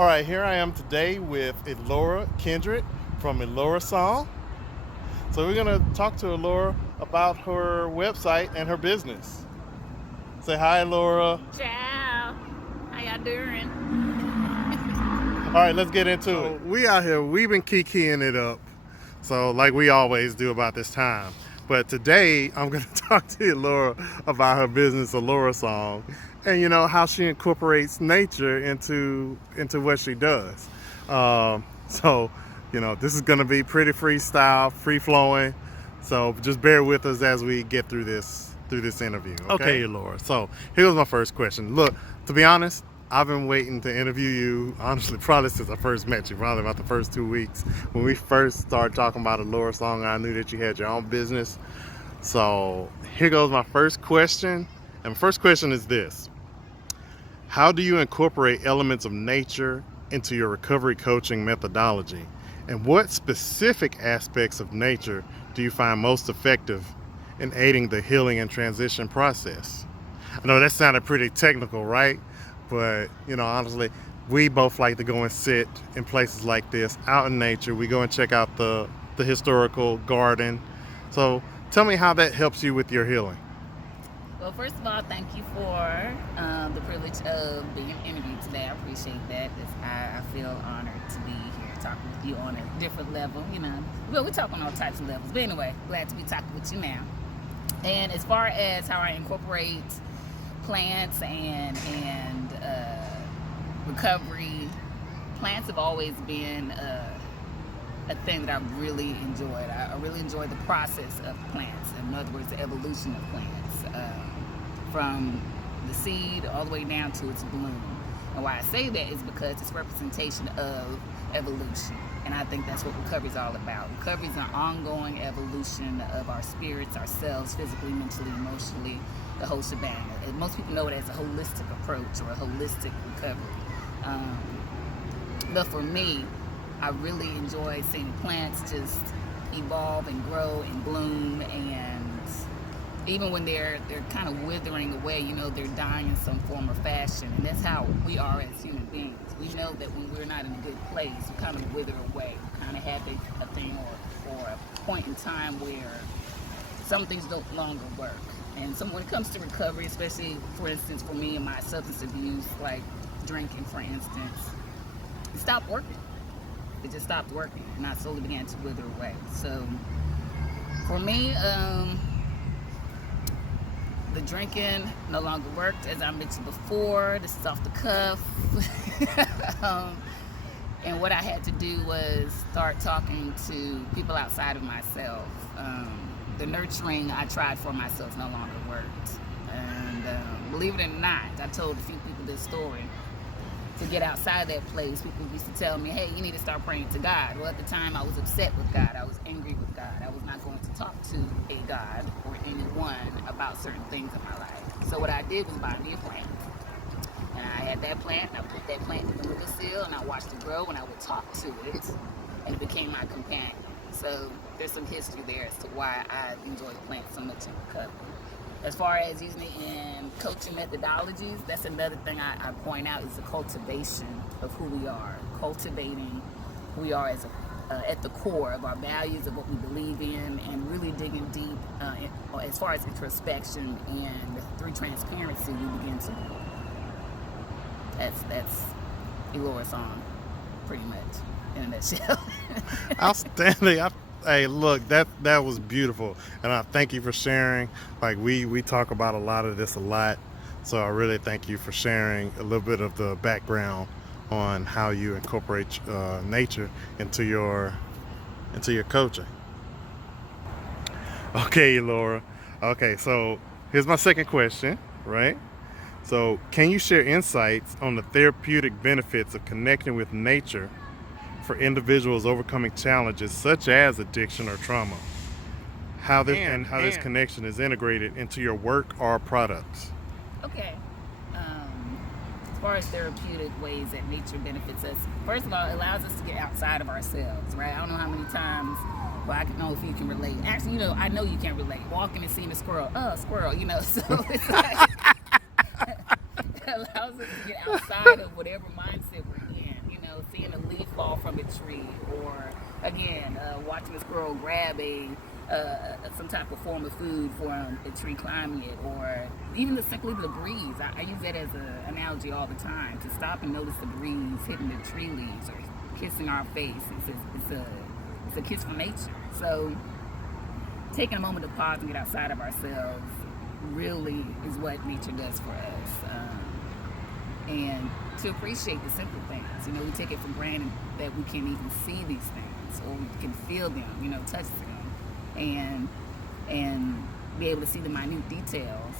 All right, here I am today with Elora Kendrick from Elora Song. So we're gonna talk to Elora about her website and her business. Say hi, Elora. Ciao. How y'all doing? All right, let's get into it. We out here, we've been kikiing it up. So like we always do about this time. But today I'm gonna talk to Elora about her business, Elora Song, and how she incorporates nature into what she does. So this is gonna be pretty freestyle, free flowing. So just bear with us as we get through this interview. Okay, Elora. So here's my first question. Look, to be honest, I've been waiting to interview you, honestly, probably since I first met you, probably about the first 2 weeks. When we first started talking about Elora Song, I knew that you had your own business. So here goes my first question. And my first question is this: how do you incorporate elements of nature into your recovery coaching methodology? And what specific aspects of nature do you find most effective in aiding the healing and transition process? I know that sounded pretty technical, right? But, honestly, we both like to go and sit in places like this, out in nature. We go and check out the historical garden. So tell me how that helps you with your healing. Well, first of all, thank you for the privilege of being interviewed today. I appreciate that. I feel honored to be here talking with you on a different level. Well, we talk on all types of levels. But anyway, glad to be talking with you now. And as far as how I incorporate plants and recovery, plants have always been a thing that I really enjoyed. I really enjoy the process of plants. In other words, the evolution of plants, from the seed all the way down to its bloom. And why I say that is because it's representation of evolution. And I think that's what recovery is all about. Recovery is an ongoing evolution of our spirits, ourselves, physically, mentally, emotionally, the whole shebang. And most people know it as a holistic approach or a holistic recovery. But for me, I really enjoy seeing plants just evolve and grow and bloom, and even when they're kind of withering away, they're dying in some form or fashion. And that's how we are as human beings. We know that when we're not in a good place, we kind of wither away. We kind of have a thing or a point in time where some things no longer work. And so when it comes to recovery, especially, for instance, for me and my substance abuse, like drinking, for instance, it stopped working. It just stopped working, and I slowly began to wither away. So for me, the drinking no longer worked, as I mentioned before. This is off the cuff. And what I had to do was start talking to people outside of myself. The nurturing I tried for myself no longer worked. And believe it or not, I told a few people this story. To get outside that place, people used to tell me, hey, you need to start praying to God. Well, at the time, I was upset with God. I was angry with God. I was not going to talk to a God or anyone about certain things in my life. So what I did was buy me a plant. And I had that plant, and I put that plant in the windowsill, and I watched it grow, and I would talk to it, and it became my companion. So there's some history there as to why I enjoy plants so much in recovery. As far as using it in coaching methodologies, that's another thing I point out, is the cultivation of who we are. Cultivating who we are as at the core of our values, of what we believe in, and really digging deep as far as introspection, and through transparency, we begin to grow. That's Elora Song, pretty much, in a nutshell. Outstanding. Hey, look, that was beautiful, and I thank you for sharing. Like we talk about a lot of this a lot, so I really thank you for sharing a little bit of the background on how you incorporate nature into your coaching. Okay, Laura. Okay, so here's my second question, right? So, can you share insights on the therapeutic benefits of connecting with nature for individuals overcoming challenges such as addiction or trauma? How this connection is integrated into your work or products? Okay. As far as therapeutic ways that nature benefits us, first of all, it allows us to get outside of ourselves, right? I don't know how many times, well, I don't know if you can relate. Actually, I know you can relate. Walking and seeing a squirrel, squirrel, so it's like, it allows us to get outside of whatever mindset we're in, some type of form of food for a tree climbing it, or even simply the breeze. I use that as an analogy all the time, to stop and notice the breeze hitting the tree leaves or kissing our face. It's a kiss from nature. So taking a moment to pause and get outside of ourselves really is what nature does for us. And to appreciate the simple things. You know, we take it for granted that we can't even see these things, or we can feel them, you know, touch them, and be able to see the minute details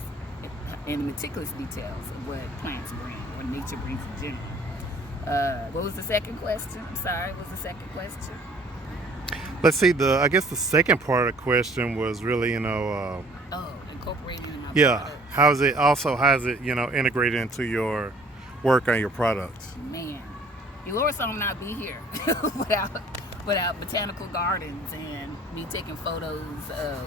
and the meticulous details of what plants bring, or nature brings in general. What was the second question? I'm sorry, what was the second question? Let's see. I guess the second part of the question was really, Incorporating in my yeah. products. How is it, integrated into your work on your products? Man, Elora would not be here without botanical gardens and me taking photos of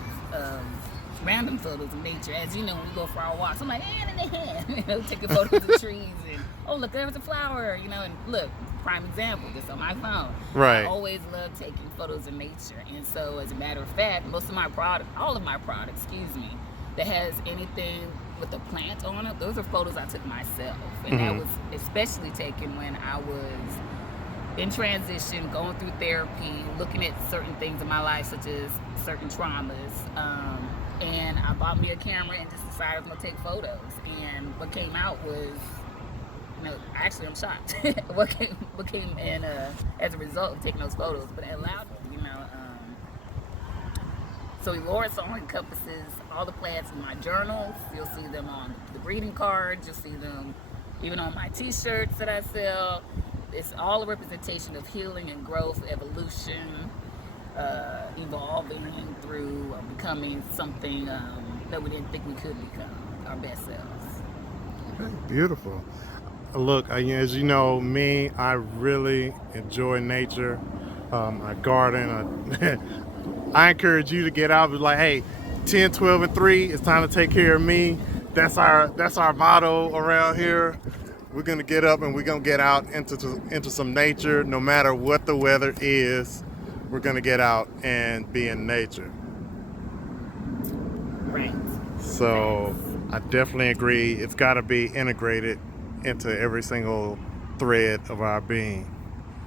random photos of nature. As you know, when we go for our walks, I'm like, hand in the hand, taking photos of trees, and oh, look, there was a flower, and look, prime example, just on my phone. Right. I always love taking photos of nature, and so as a matter of fact, all of my products, that has anything with a plant on it, those are photos I took myself, and that was especially taken when I was in transition, going through therapy, looking at certain things in my life, such as certain traumas. And I bought me a camera and just decided I was going to take photos. And what came out was, actually I'm shocked. what came in as a result of taking those photos, but it allowed me, So Elora song encompasses all the plants in my journals. You'll see them on the greeting cards. You'll see them even on my t-shirts that I sell. It's all a representation of healing and growth, evolution, evolving through becoming something that we didn't think we could become, our best selves. Okay, beautiful. Look, as you know, me, I really enjoy nature. I garden. I encourage you to get out and be like, hey, 10, 12, and 3, it's time to take care of me. That's our motto around here. We're gonna get up and we're gonna get out into some nature, no matter what the weather is. We're gonna get out and be in nature. Right. So I definitely agree. It's got to be integrated into every single thread of our being.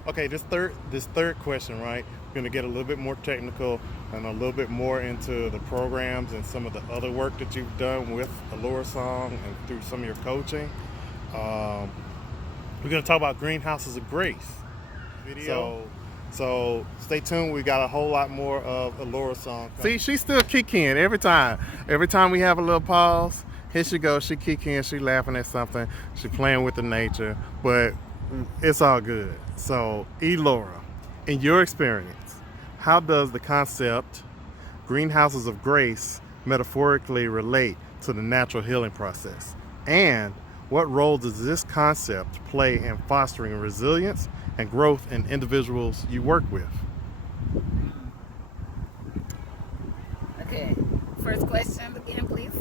Okay, this third question, right? We're gonna get a little bit more technical and a little bit more into the programs and some of the other work that you've done with Elora Song and through some of your coaching. We're gonna talk about greenhouses of grace video. So stay tuned. We got a whole lot more of Elora Song. See, she's still kicking every time. Every time we have a little pause, here she goes. She kicking. She laughing at something. She playing with the nature, but it's all good. So Elora, in your experience, how does the concept greenhouses of grace metaphorically relate to the natural healing process? And what role does this concept play in fostering resilience and growth in individuals you work with? Okay, first question again, please.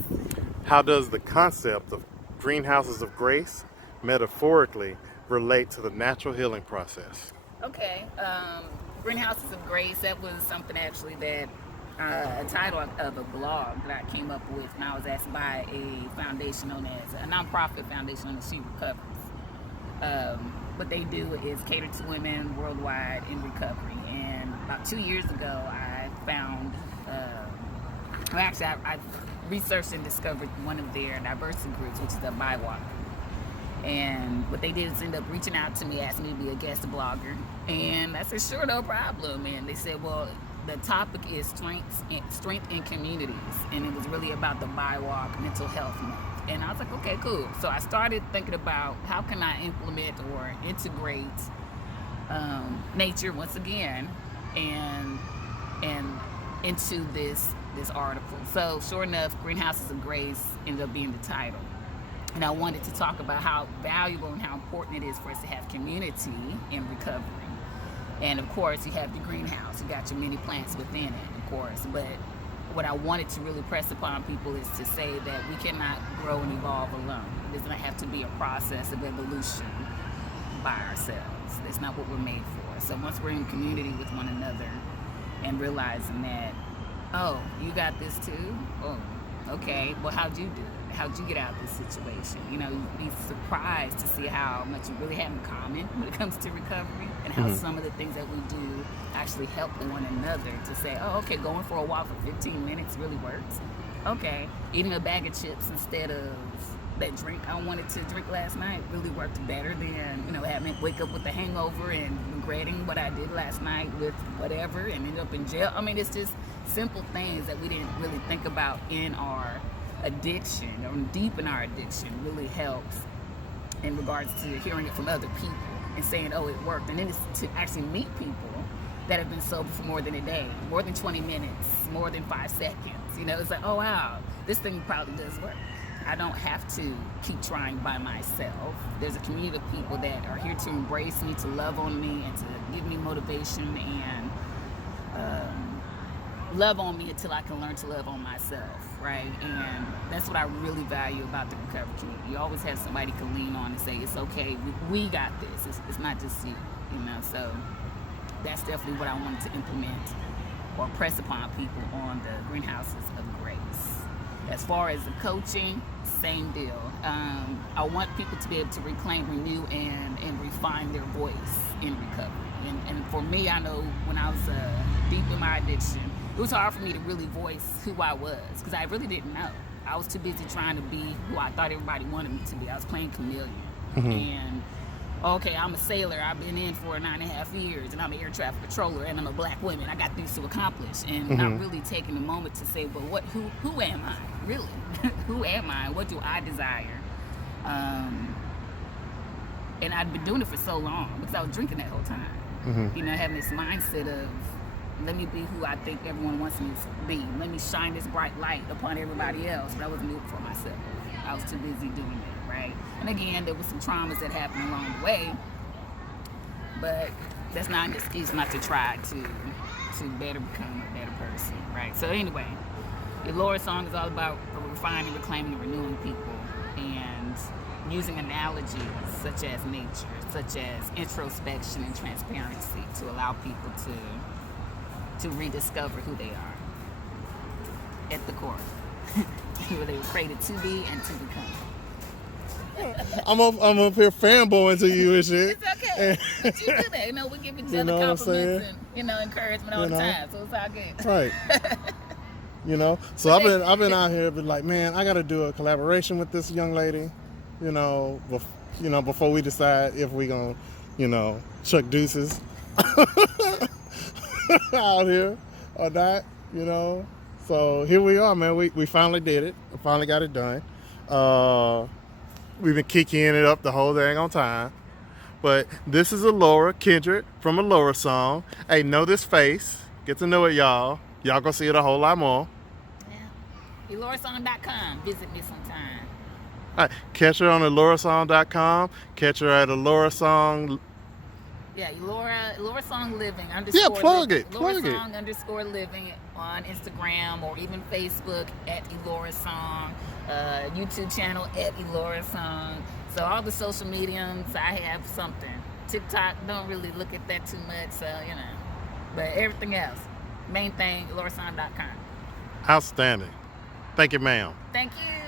How does the concept of greenhouses of grace metaphorically relate to the natural healing process? Okay, Greenhouses of Grace, that was something actually that a title of a blog that I came up with when I was asked by a foundation known as a nonprofit foundation known as She Recovers. What they do is cater to women worldwide in recovery. And about 2 years ago, I found, I researched and discovered one of their diversity groups, which is the BIWAC. And what they did is end up reaching out to me, asking me to be a guest blogger. And I said, sure, no problem. And they said, well, the topic is strength in communities. And it was really about the BIWAC mental health month. And I was like, okay, cool. So I started thinking about how can I implement or integrate nature once again and into this article. So sure enough, Greenhouses of Grace ended up being the title. And I wanted to talk about how valuable and how important it is for us to have community in recovery. And of course, you have the greenhouse. You got your many plants within it, of course. But what I wanted to really press upon people is to say that we cannot grow and evolve alone. It does not have to be a process of evolution by ourselves. That's not what we're made for. So once we're in community with one another and realizing that Oh, you got this too? Oh, okay. Well, how'd you do it? How'd you get out of this situation? You know, you'd be surprised to see how much you really have in common when it comes to recovery, and how some of the things that we do actually help one another to say, oh, okay, going for a walk for 15 minutes really works. Okay, eating a bag of chips instead of that drink I wanted to drink last night really worked better than, you know, having to wake up with a hangover and regretting what I did last night with whatever and end up in jail. I mean, it's just simple things that we didn't really think about in our addiction, or deep in our addiction, really helps in regards to hearing it from other people and saying, oh, it worked. And then it's to actually meet people that have been sober for more than a day, more than 20 minutes, more than 5 seconds. You know, it's like, oh, wow, this thing probably does work. I don't have to keep trying by myself. There's a community of people that are here to embrace me, to love on me, and to give me motivation and love on me until I can learn to love on myself, right? And that's what I really value about the recovery community. You always have somebody to lean on and say, it's okay, we got this. It's not just you, you know? So that's definitely what I wanted to implement or press upon people on the greenhouses of grace. As far as the coaching, same deal. I want people to be able to reclaim, renew, and refine their voice in recovery. And for me, I know when I was deep in my addiction, it was hard for me to really voice who I was, because I really didn't know. I was too busy trying to be who I thought everybody wanted me to be. I was playing chameleon. And okay, I'm a sailor. I've been in for 9.5 years, and I'm an air traffic controller, and I'm a black woman. I got things to accomplish, and not really taking a moment to say, well, who am I, really? Who am I? What do I desire? And I'd been doing it for so long because I was drinking that whole time. You know, having this mindset of, let me be who I think everyone wants me to be. Let me shine this bright light upon everybody else, but I wasn't doing it for myself. I was too busy doing it, right? And again, there were some traumas that happened along the way, but that's not an excuse not to try to better become a better person, right? So anyway, the Elora song is all about refining, reclaiming, and renewing people, and using analogies such as nature, such as introspection and transparency to allow people to rediscover who they are at the core, who they were created to be and to become. I'm up here fanboying to you and shit. It's okay. But you do that. You know, we give each other compliments and, you know, encouragement all the time. So it's all good. Right. You know? So I've been out here been like, man, I gotta do a collaboration with this young lady, you know, before we decide if we gonna, you know, chuck deuces out here or not, you know. So here we are, man. We finally did it. We finally got it done. We've been kicking it up the whole dang on time. But this is Elora Kendrick from Elora Song. Hey, know this face. Get to know it, y'all. Y'all gonna see it a whole lot more. Yeah. EloraSong.com. Visit me sometime. All right. Catch her on EloraSong.com. Catch her at Elora Song. Yeah, Elora Song Living _ Yeah, plug living. it. Plug Elora it. Song _ living on Instagram or even Facebook at Elora Song. YouTube channel at Elora Song. So all the social mediums, I have something. TikTok, don't really look at that too much, so you know. But everything else, main thing, EloraSong.com. Outstanding. Thank you, ma'am. Thank you.